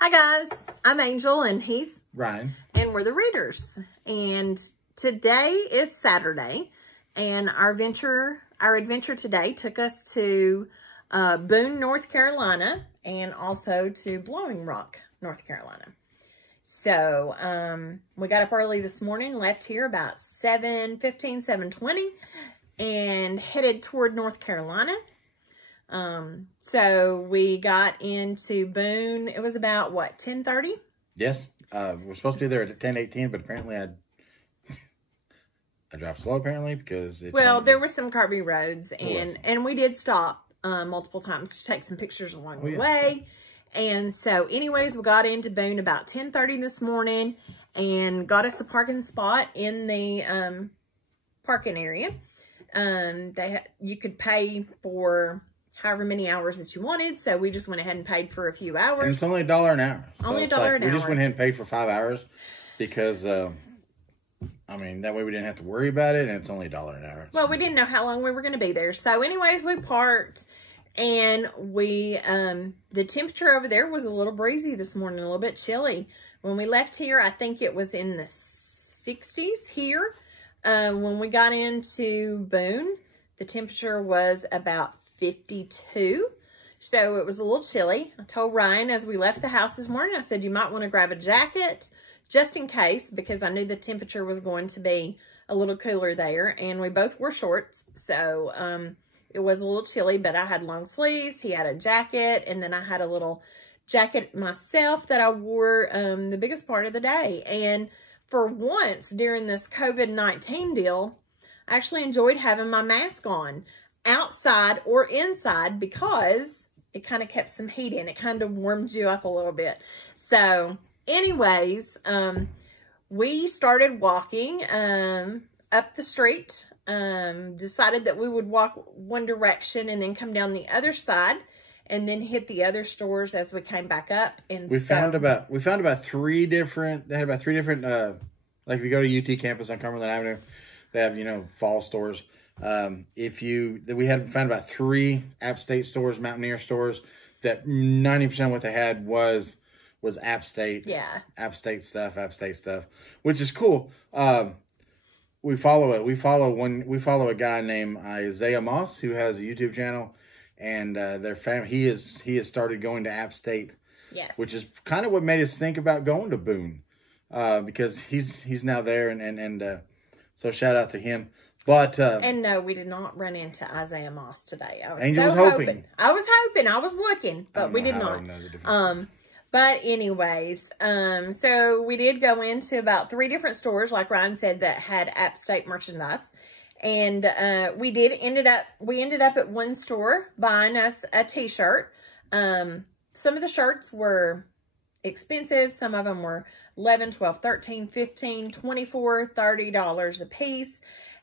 Hi guys, I'm Angel and he's Ryan. And we're the Readers. And today is Saturday and our adventure today took us to Boone, North Carolina and also to Blowing Rock, North Carolina. So we got up early this morning, left here about 7:15, 7:20 and headed toward North Carolina. So we got into Boone. It was about what, 10:30? Yes. We're supposed to be there at 10:18, but apparently I drive slow apparently because there were some curvy roads and we did stop multiple times to take some pictures along the way. And so anyways, we got into Boone about 10:30 this morning and got us a parking spot in the parking area. You could pay for however many hours that you wanted. So we just went ahead and paid for a few hours. And it's only $1 an hour. So only $1 an hour. We just went ahead and paid for 5 hours because, I mean, that way we didn't have to worry about it. And it's only $1 an hour. Well, we didn't know how long we were going to be there. So anyways, we parked and we, the temperature over there was a little breezy this morning, a little bit chilly. When we left here, I think it was in the 60s here. When we got into Boone, the temperature was about 52. So it was a little chilly. I told Ryan as we left the house this morning, I said, you might want to grab a jacket just in case, because I knew the temperature was going to be a little cooler there. And we both wore shorts. So it was a little chilly, but I had long sleeves. He had a jacket. And then I had a little jacket myself that I wore the biggest part of the day. And for once during this COVID-19 deal, I actually enjoyed having my mask on, outside or inside, because it kind of kept some heat in. It kind of warmed you up a little bit. So anyways, we started walking up the street, decided that we would walk one direction and then come down the other side and then hit the other stores as we came back up. And we found about three different, like if you go to UT campus on Cumberland Avenue, they have, fall stores. We had found about 3 App State stores, Mountaineer stores, that 90% of what they had was App State. Yeah. App State stuff, which is cool. We follow a guy named Isaiah Mast who has a YouTube channel, and their family, he has started going to App State. Yes. Which is kind of what made us think about going to Boone, because he's now there, and so shout out to him. But and no, we did not run into Isaiah Moss today. Angel was hoping. I was looking, but we did not. But anyways, so we did go into about 3 different stores, like Ryan said, that had App State merchandise. And we ended up at one store buying us a t-shirt. Some of the shirts were expensive. Some of them were $11, $12, $13, $15, $24, $30 a piece.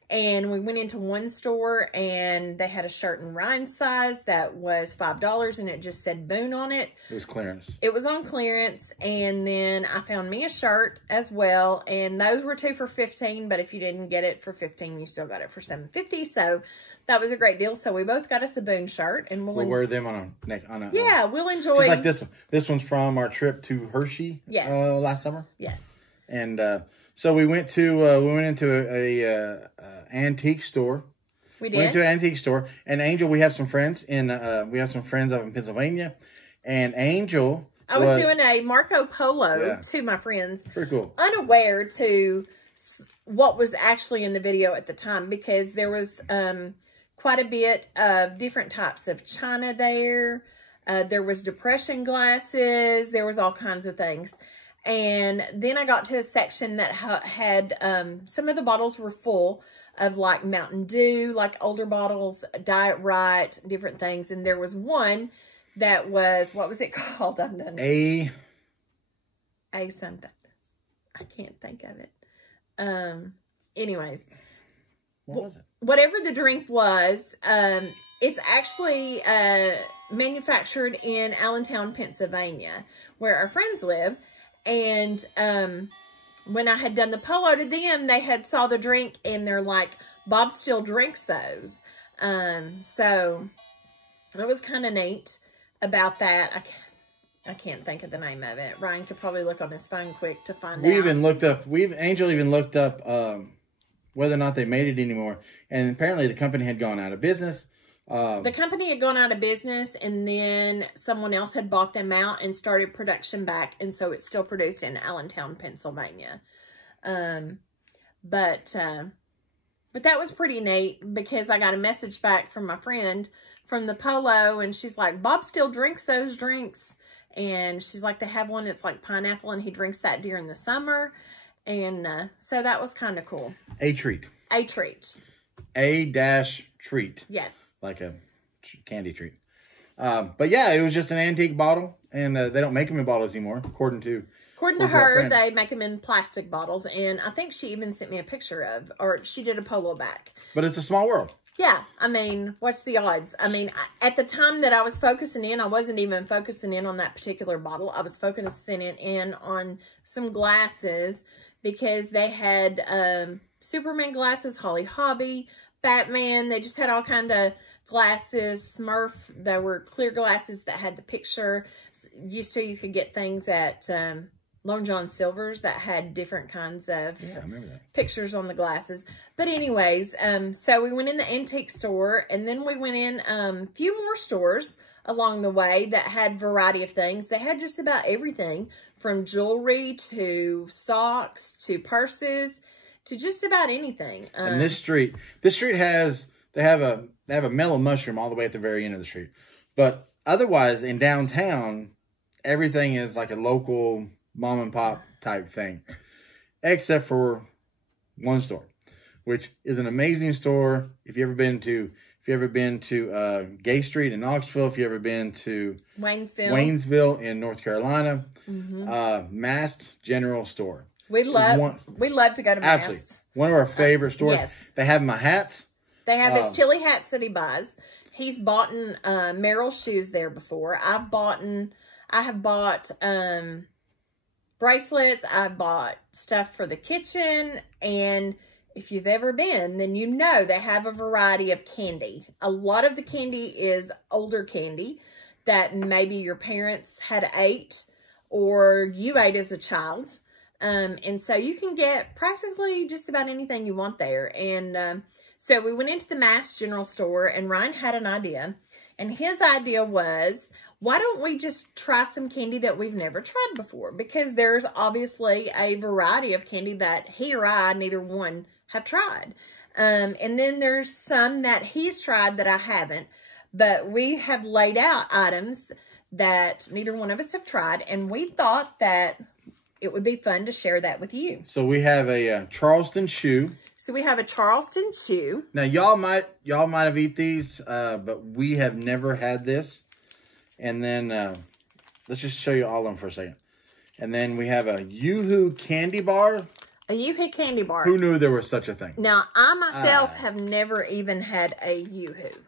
And we went into one store and they had a shirt in Ryan's size that was $5 and it just said Boone on it. It was clearance. It was on clearance. And then I found me a shirt as well. And those were 2 for $15. But if you didn't get it for $15, you still got it for $7.50. So that was a great deal. So we both got us a Boone shirt, and we'll wear them on a yeah, we'll enjoy. Just like this one. This one's from our trip to Hershey. Yes. Last summer. Yes. And so we went into a antique store. We did. Went to an antique store, and Angel, we have some friends up in Pennsylvania, and Angel. I was doing a Marco Polo to my friends. Pretty cool. Unaware to what was actually in the video at the time, because there was quite a bit of different types of china there. There was depression glasses. There was all kinds of things. And then I got to a section that had, some of the bottles were full of like Mountain Dew, like older bottles, Diet Right, different things. And there was one that was, what was it called? I'm done. A something. I can't think of it. Anyways. What was it? Whatever the drink was, it's actually manufactured in Allentown, Pennsylvania, where our friends live. And when I had done the polo to them, they had saw the drink and they're like, Bob still drinks those. So it was kind of neat about that. I can't think of the name of it. Ryan could probably look on his phone quick to find out. We even looked up, Angel even looked up whether or not they made it anymore. And apparently the company had gone out of business. The company had gone out of business, and then someone else had bought them out and started production back. And so it's still produced in Allentown, Pennsylvania. But that was pretty neat, because I got a message back from my friend from the Polo, and she's like, Bob still drinks those drinks. And she's like, they have one that's like pineapple, and he drinks that during the summer. And so that was kind of cool. A treat. A treat. A-treat. Yes. Like a candy treat. But yeah, it was just an antique bottle, and they don't make them in bottles anymore, according to her. They make them in plastic bottles, and I think she even sent me a picture of, or she did a Polo back. But it's a small world. Yeah, I mean, what's the odds? I mean, at the time that I was focusing in, I wasn't even focusing in on that particular bottle. I was focusing in on some glasses, because they had Superman glasses, Holly Hobby, Batman. They just had all kind of glasses. Smurf, there were clear glasses that had the picture. Used to, you could get things at Lone John Silver's that had different kinds of pictures on the glasses. But anyways, so we went in the antique store, and then we went in a few more stores along the way that had variety of things. They had just about everything, from jewelry to socks to purses to just about anything. And this street has, they have a mellow mushroom all the way at the very end of the street. But otherwise, in downtown, everything is like a local mom and pop type thing, except for one store, which is an amazing store. If you ever been to Gay Street in Knoxville, if you ever been to Waynesville in North Carolina, Mast General Store. We love to go to Mast. Absolutely, one of our favorite stores. Yes. They have my hats. They have his Tilly hats that he buys. He's bought Merrill shoes there before. I have bought bracelets. I've bought stuff for the kitchen. And if you've ever been, then you know they have a variety of candy. A lot of the candy is older candy that maybe your parents had ate or you ate as a child. And so you can get practically just about anything you want there. And so we went into the Mast General Store, and Ryan had an idea. And his idea was, why don't we just try some candy that we've never tried before? Because there's obviously a variety of candy that he or I, neither one, have tried. And then there's some that he's tried that I haven't. But we have laid out items that neither one of us have tried. And we thought that it would be fun to share that with you. So we have a Charleston chew. So we have a Charleston chew. Now y'all might have eat these, but we have never had this. And then let's just show you all of them for a second. And then we have a Yoo-Hoo candy bar. A Yoo-Hoo candy bar. Who knew there was such a thing? Now I myself have never even had a Yoo-Hoo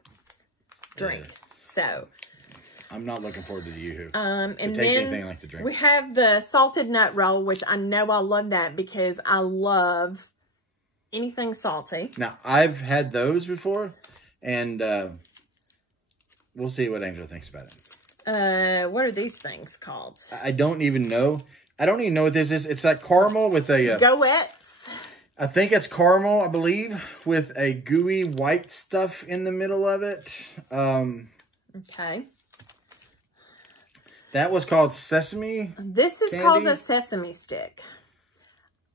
drink. So I'm not looking forward to the Yoo-Hoo. And then anything like the drink. We have the salted nut roll, which I know I love that because I love anything salty. Now, I've had those before, and we'll see what Angel thinks about it. What are these things called? I don't even know. I don't even know what this is. It's like caramel with a... Go-Ettes. I think it's caramel, I believe, with a gooey white stuff in the middle of it. Okay. That was called sesame. This is called a sesame stick.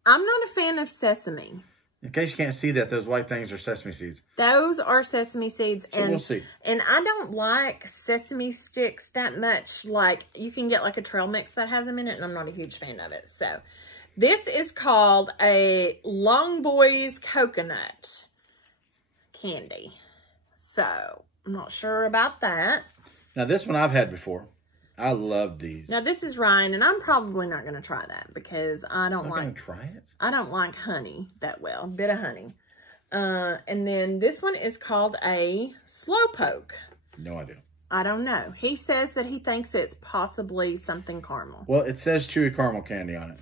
I'm not a fan of sesame. In case you can't see that, those white things are sesame seeds. Those are sesame seeds. So we'll see. And I don't like sesame sticks that much. Like, you can get like a trail mix that has them in it, and I'm not a huge fan of it. So, this is called a Long Boy's Coconut Candy. So, I'm not sure about that. Now, this one I've had before. I love these. Now, this is Ryan, and I'm probably not going to try that because I don't like... going to try it? I don't like honey that well. A bit of honey. And then this one is called a Slowpoke. No idea. I don't know. He says that he thinks it's possibly something caramel. Well, it says chewy caramel candy on it.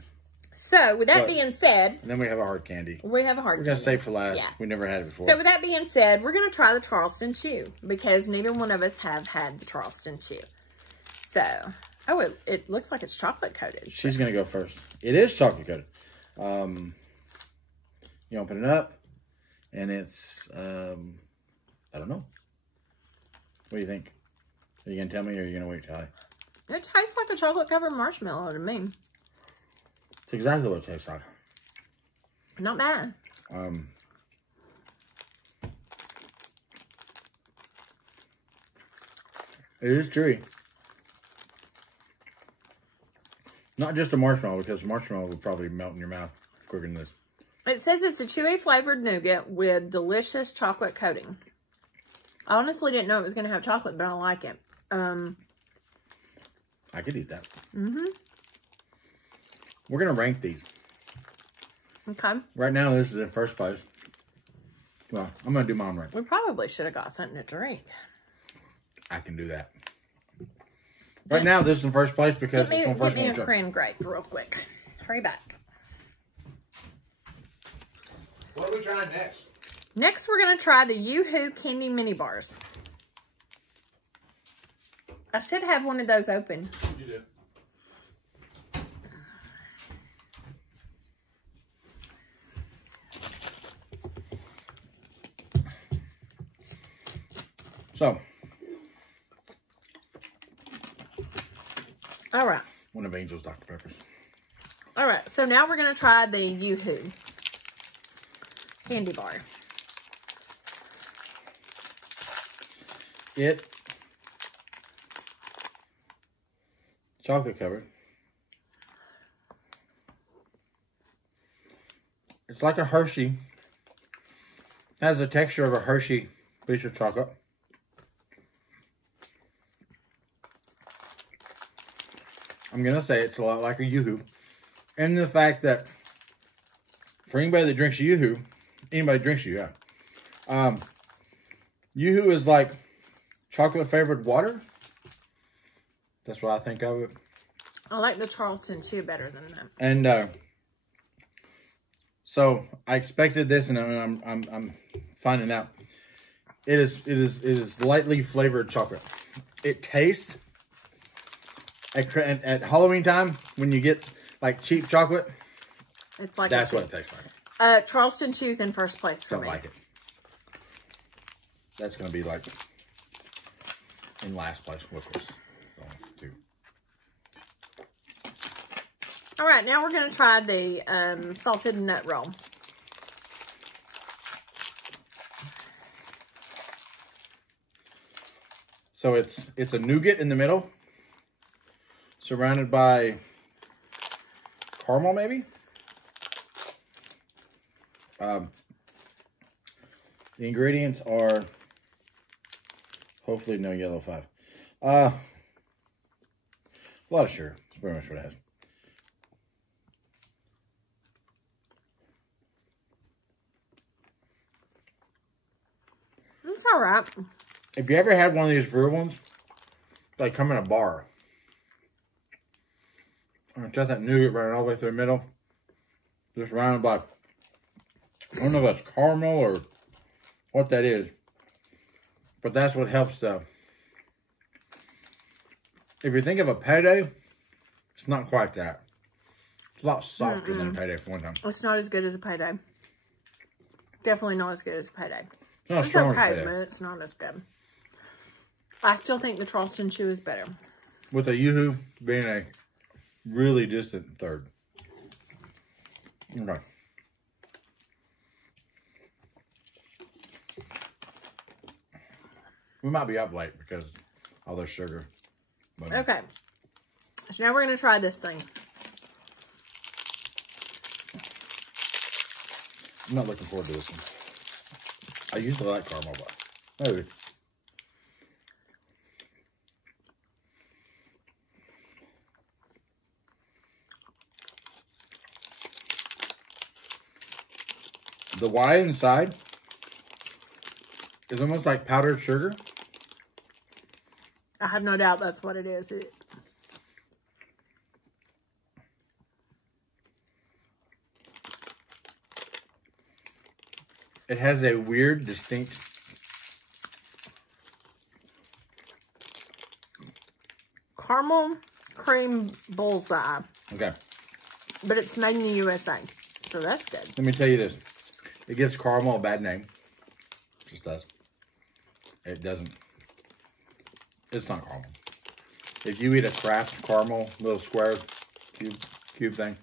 So, with that being said... And then we have a hard candy. We have a hard candy. We're going to save for last. Yeah. We never had it before. So, with that being said, we're going to try the Charleston Chew because neither one of us have had the Charleston Chew. So, Oh, it looks like it's chocolate coated. She's going to go first. It is chocolate coated. You open it up, and it's, I don't know. What do you think? Are you going to tell me, or are you going to wait till I... It tastes like a chocolate-covered marshmallow to me. It's exactly what it tastes like. Not bad. It is chewy. Not just a marshmallow, because marshmallow will probably melt in your mouth quicker than this. It says it's a chewy flavored nougat with delicious chocolate coating. I honestly didn't know it was going to have chocolate, but I like it. I could eat that. We're going to rank these. Okay. Right now, this is in first place. Well, I'm going to do mom rank. We probably should have got something to drink. I can do that. Right now, this is in first place because it's on first one. Get me a cran grape real quick. Hurry back. What are we trying next? Next, we're going to try the Yoo-Hoo Candy Mini Bars. I should have one of those open. You do. So, all right. One of Angel's Dr. Peppers. All right, so now we're going to try the Yoo-Hoo candy bar. Chocolate covered. It's like a Hershey. Has the texture of a Hershey piece of chocolate. I'm going to say it's a lot like a Yoo-Hoo. And the fact that for anybody that drinks Yoo-Hoo, anybody drinks Yoo-Hoo, yeah. Yoo-Hoo is like chocolate flavored water. That's what I think of it. I like the Charleston Chew better than that. And so I expected this, and I'm finding out it is lightly flavored chocolate. It tastes at Halloween time when you get like cheap chocolate. It's like that's what it tastes like. Charleston Chew's in first place for me. Don't like it. That's gonna be like in last place, of course. So, two. All right, now we're gonna try the salted nut roll. So it's a nougat in the middle, surrounded by caramel, maybe. The ingredients are hopefully no yellow 5. A lot of sugar. That's pretty much what it has. It's all right. If you ever had one of these real ones, they come in a bar. And it's got that nougat running all the way through the middle. Just surrounded by, I don't know if that's caramel or what that is. But that's what helps the, if you think of a payday, it's not quite that. It's a lot softer than a payday for one time. It's not as good as a payday. Definitely not as good as a payday. It's not It's strong okay, as payday. but it's not as good. I still think the Charleston Chew is better. With the Yoo-Hoo being a really distant third. Okay. We might be up late because all the sugar. But Okay. So now we're going to try this thing. I'm not looking forward to this one. I usually like caramel, but maybe. The white inside is almost like powdered sugar. I have no doubt that's what it is. It has a weird, distinct Caramel cream bullseye. Okay. But it's made in the USA. So that's good. Let me tell you this. It gives caramel a bad name. It just does. It doesn't. It's not caramel. If you eat a Kraft caramel, little square cube thing,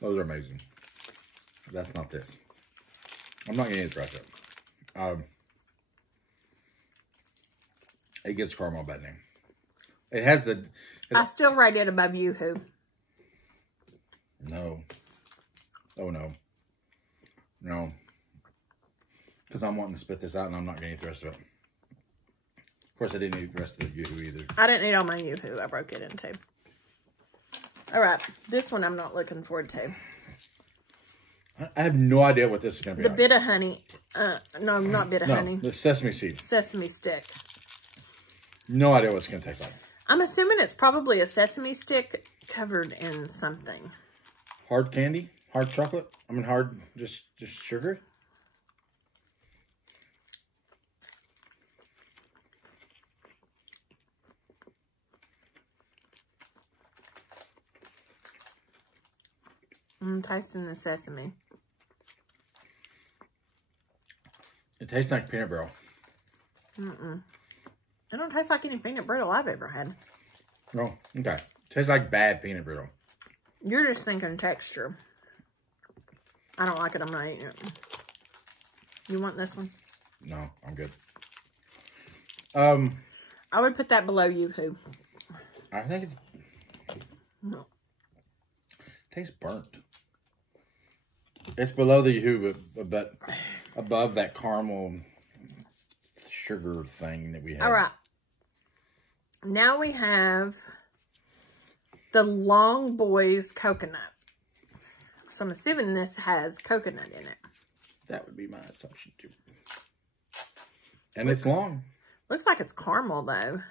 those are amazing. That's not this. I'm not going to eat the rest of it. It gives caramel a bad name. It has the... I still rate it above Yoo-Hoo. No. Oh, no. No. Because I'm wanting to spit this out and I'm not going to eat the rest of it. Of course, I didn't eat the rest of the Yoo-Hoo either. I didn't eat all my Yoo-Hoo. I broke it in two. All right. This one I'm not looking forward to. I have no idea what this is going to be. The bit of honey. No, not bit of honey. The sesame seed. Sesame stick. No idea what it's going to taste like. I'm assuming it's probably a sesame stick covered in something. Hard candy? Hard chocolate? I mean, hard, just sugar? I'm tasting the sesame. It tastes like peanut brittle. It don't taste like any peanut brittle I've ever had. No, okay. It tastes like bad peanut brittle. You're just thinking texture. I don't like it. I'm not eating it. You want this one? No, I'm good. I would put that below Yoo-Hoo. I think it's... No. It tastes burnt. It's below the Yoo-Hoo, but above that caramel sugar thing that we have. All right. Now we have the Long Boys coconut. So I'm assuming this has coconut in it. That would be my assumption too. And it's long. Looks like it's caramel though.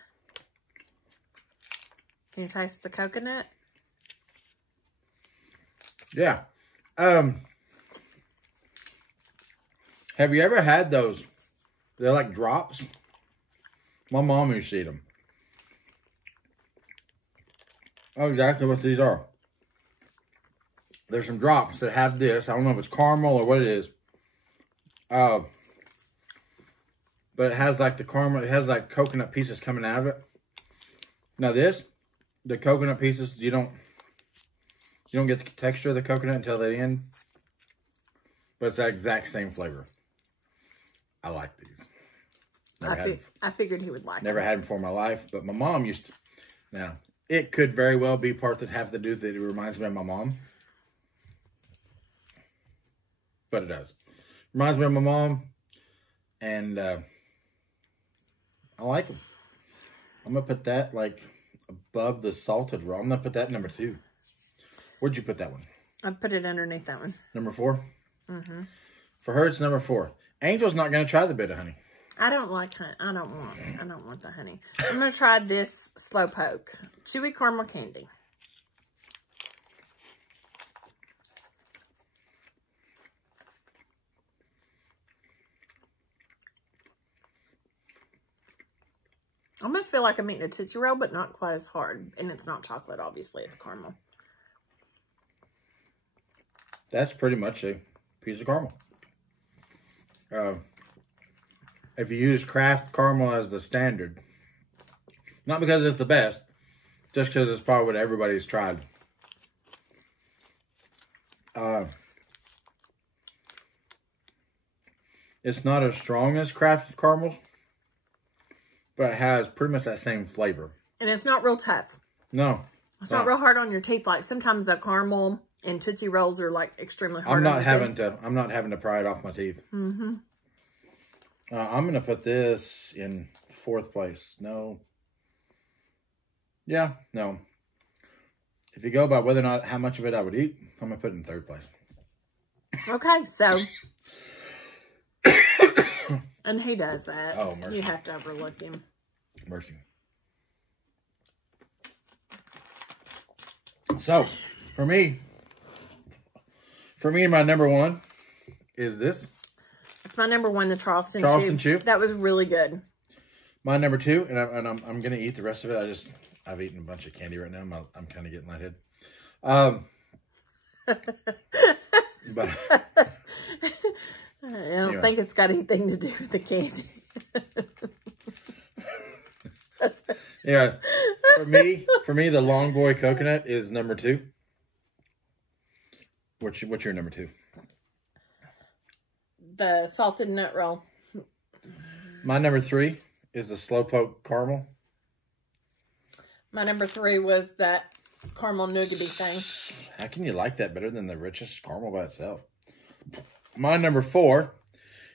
Can you taste the coconut? Yeah. Have you ever had those? They're like drops. My mom used to eat them. Oh, exactly what these are. There's some drops that have this. I don't know if it's caramel or what it is. But it has like the caramel. It has like coconut pieces coming out of it. Now this, the coconut pieces, you don't get the texture of the coconut until the end. But it's that exact same flavor. I like these. I figured he would like Never had them before in my life, but my mom used to. Now, it could very well be part that have to do that it reminds me of my mom. But it does. Reminds me of my mom. And I like them. I'm going to put that like above the salted roll. I'm going to put that number 2. Where'd you put that one? I put it underneath that one. Number 4? Mm-hmm. For her, it's number 4. Angel's not going to try the bit of honey. I don't like honey. I don't want the honey. I'm going to try this Slowpoke. Chewy caramel candy. I almost feel like I'm eating a Tootsie Roll, but not quite as hard. And it's not chocolate, obviously. It's caramel. That's pretty much a piece of caramel. If you use Kraft caramel as the standard, not because it's the best, just because it's probably what everybody's tried. It's not as strong as Kraft caramels, but it has pretty much that same flavor. And it's not real tough. No. It's not real hard on your teeth. Like sometimes the caramel and Tootsie Rolls are like extremely hard. I'm not having to pry it off my teeth. Mm-hmm. I'm going to put this in 4th place. No. Yeah, no. If you go by whether or not how much of it I would eat, I'm going to put it in 3rd place. Okay, so. And he does that. Oh, mercy. You have to overlook him. Mercy. So, for me, my number 1 is this. It's my number 1, the Charleston Chew. That was really good. My number 2, and I'm going to eat the rest of it. I've eaten a bunch of candy right now. I'm kind of getting lightheaded. But I don't think it's got anything to do with the candy. Yes, for me, the Long Boy coconut is number 2. What's your number 2? The salted nut roll. My number 3 is the Slowpoke caramel. My number 3 was that caramel nougaty thing. How can you like that better than the richest caramel by itself? My number 4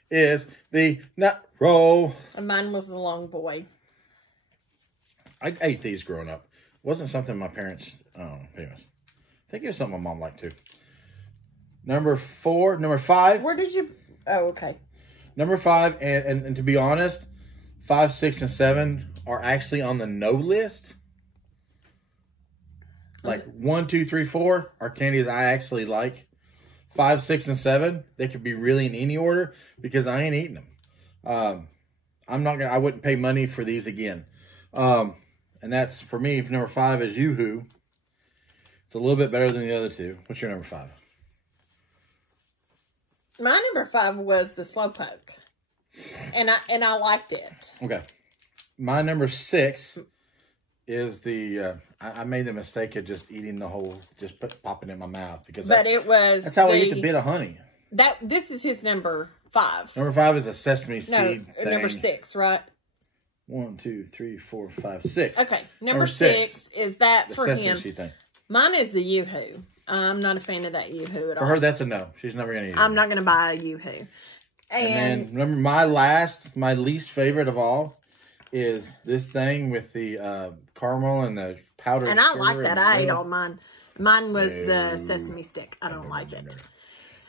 is the nut roll. And mine was the Long Boy. I ate these growing up. It wasn't something my parents, anyways. I think it was something my mom liked too. Number 5. Where did you, oh, okay. Number 5, and to be honest, 5, 6, and 7 are actually on the no list. Like 1, 2, 3, 4 are candies I actually like. 5, 6, and 7, they could be really in any order because I ain't eating them. I wouldn't pay money for these again. And that's, for me, number 5 is Yoo-Hoo. It's a little bit better than the other 2. What's your number 5? My number 5 was the Slowpoke. And I liked it. Okay. My number 6 is the, I made the mistake of just eating the whole, just popping it in my mouth. Because that's how I eat the bit of honey. This is his number 5. Number 5 is a sesame seed thing. Number 6, right? 1, 2, 3, 4, 5, 6. Okay, number 6 is that for him. Sesame seed thing. Mine is the Yoo-Hoo. I'm not a fan of that Yoo-Hoo at all. For her, that's a no. She's never going to eat it. I'm not going to buy a Yoo-Hoo. And then, remember, my least favorite of all is this thing with the caramel and the powdered sugar. And I like that. I ate all mine. Mine was the sesame stick. I don't like it.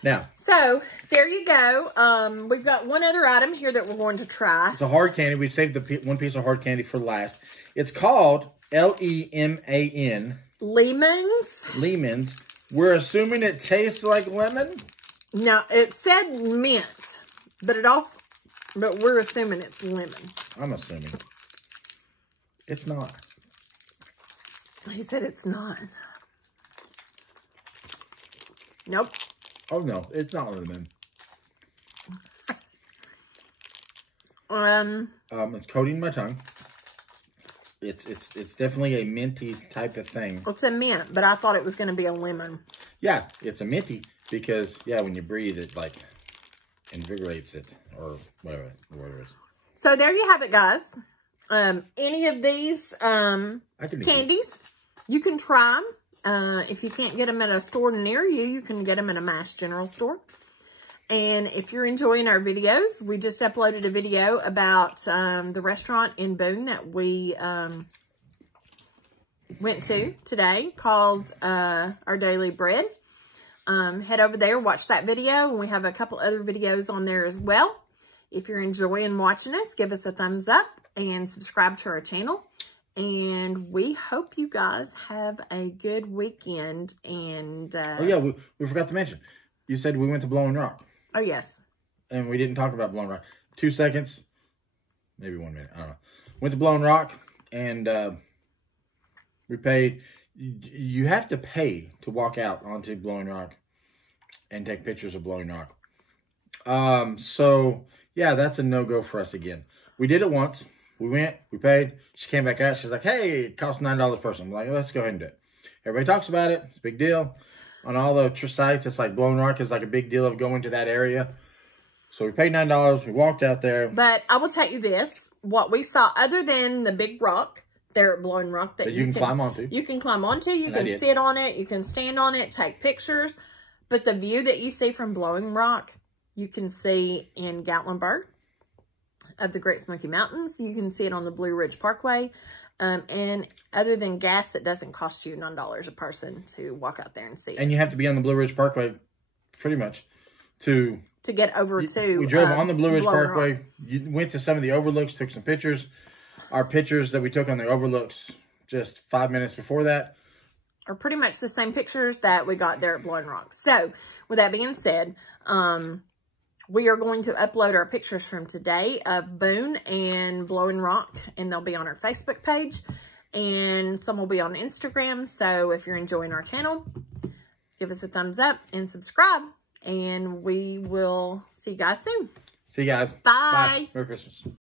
Now, so there you go. We've got one other item here that we're going to try. It's a hard candy. We saved the one piece of hard candy for last. It's called L-E-M-A-N. Lemons. Lemons. We're assuming it tastes like lemon. No, it said mint, but we're assuming it's lemon. I'm assuming. It's not. He said it's not. Nope. Oh no, it's not lemon. It's coating my tongue. It's definitely a minty type of thing. It's a mint, but I thought it was going to be a lemon. Yeah, it's a minty because when you breathe, it like invigorates it or whatever it is. So there you have it, guys. Any of these candies, you can try them. If you can't get them at a store near you, you can get them at a Mast general store. And if you're enjoying our videos, we just uploaded a video about the restaurant in Boone that we went to today called Our Daily Bread. Head over there, watch that video, and we have a couple other videos on there as well. If you're enjoying watching us, give us a thumbs up and subscribe to our channel. And we hope you guys have a good weekend. And oh yeah, we forgot to mention. You said we went to Blowing Rock. Oh yes. And we didn't talk about Blowing Rock. 2 seconds, maybe 1 minute. I don't know. Went to Blowing Rock, and we paid. You have to pay to walk out onto Blowing Rock and take pictures of Blowing Rock. So yeah, that's a no-go for us again. We did it once. We went, we paid. She came back out. She's like, hey, it costs $9 per person. I'm like, let's go ahead and do it. Everybody talks about it. It's a big deal. On all the sites, it's like Blowing Rock is like a big deal of going to that area. So we paid $9. We walked out there. But I will tell you this. What we saw, other than the big rock there at Blowing Rock that you can climb onto. You can climb onto. You can sit on it. You can stand on it, take pictures. But the view that you see from Blowing Rock, you can see in Gatlinburg of the Great Smoky Mountains. You can see it on the Blue Ridge Parkway. And other than gas, it doesn't cost you $9 a person to walk out there and see it. And you have to be on the Blue Ridge Parkway pretty much to get over to. We drove on the Blue Ridge Parkway. You went to some of the overlooks, took some pictures. Our pictures that we took on the overlooks just 5 minutes before that are pretty much the same pictures that we got there at Blowing Rock. So, with that being said, we are going to upload our pictures from today of Boone and Blowing Rock, and they'll be on our Facebook page. and some will be on Instagram. So if you're enjoying our channel, give us a thumbs up and subscribe. And we will see you guys soon. See you guys. Bye. Merry Christmas.